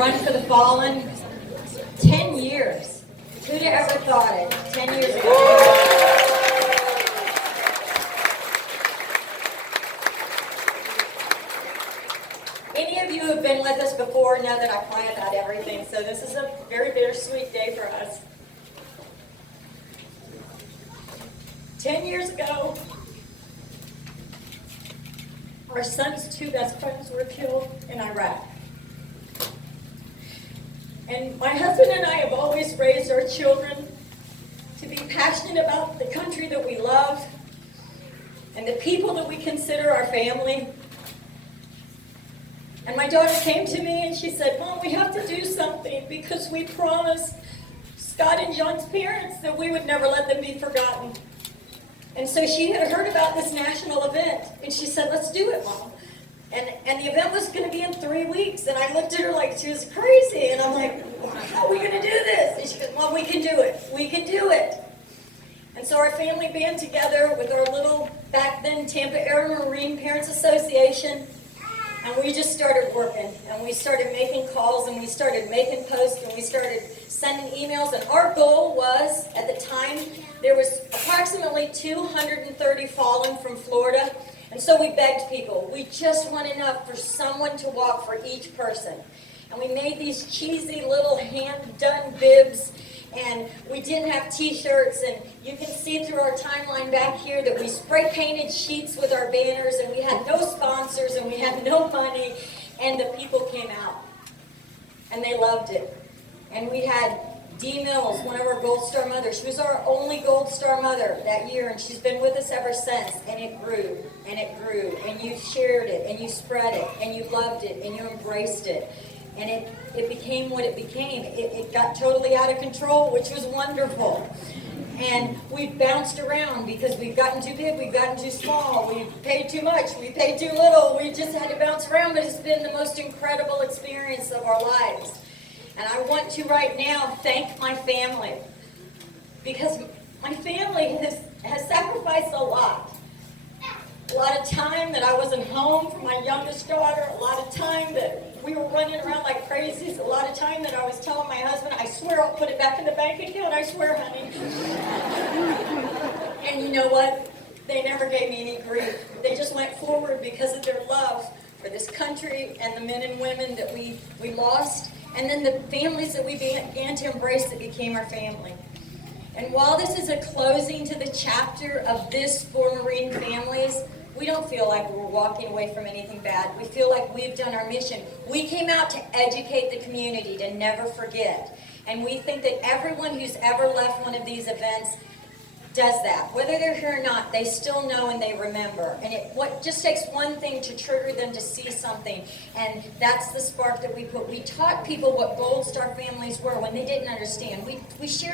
Run for the Fallen. 10 years. Who'd have ever thought it? 10 years ago. Any of you who have been with us before know that I cry about everything, so this is a very bittersweet day for us. 10 years ago, our son's two best friends were killed in Iraq. And my husband and I have always raised our children to be passionate about the country that we love and the people that we consider our family. And my daughter came to me and she said, "Mom, we have to do something because we promised Scott and John's parents that we would never let them be forgotten." And so she had heard about this national event and she said, "Let's do it, Mom." And the event was going to be in 3 weeks. And I looked at her like she was crazy. And I'm like, "How are we going to do this?" And she goes, "Mom, we can do it. We can do it." And so our family band together with our little, back then, Tampa Area Marine Parents Association. And we just started working. And we started making calls. And we started making posts. And we started sending emails. And our goal was, at the time, there was approximately 230 fallen from Florida. And so we begged people, we just want enough for someone to walk for each person. And we made these cheesy little hand-done bibs, and we didn't have t-shirts, and you can see through our timeline back here that we spray-painted sheets with our banners, and we had no sponsors, and we had no money, and the people came out. And they loved it. And we had Dee Mills, one of our Gold Star mothers. She was our only Gold Star mother that year, and she's been with us ever since. And it grew, and it grew, and you shared it, and you spread it, and you loved it, and you embraced it. And it became what it became. It got totally out of control, which was wonderful. And we've bounced around because we've gotten too big, we've gotten too small, we've paid too much, we paid too little. We just had to bounce around, but it's been the most incredible experience of our lives. And I want to right now thank my family, because my family has sacrificed a lot. A lot of time that I wasn't home for my youngest daughter, a lot of time that we were running around like crazies, a lot of time that I was telling my husband, "I swear I'll put it back in the bank account, I swear, honey." And you know what? They never gave me any grief. They just went forward because of their love for this country and the men and women that we lost. And then the families that we began to embrace that became our family. And while this is a closing to the chapter of this for Marine families, we don't feel like we're walking away from anything bad. We feel like we've done our mission. We came out to educate the community, to never forget. And we think that everyone who's ever left one of these events does that. Whether they're here or not, they still know and they remember. And it just takes one thing to trigger them to see something. And that's the spark that we put. We taught people what Gold Star families were when they didn't understand. We shared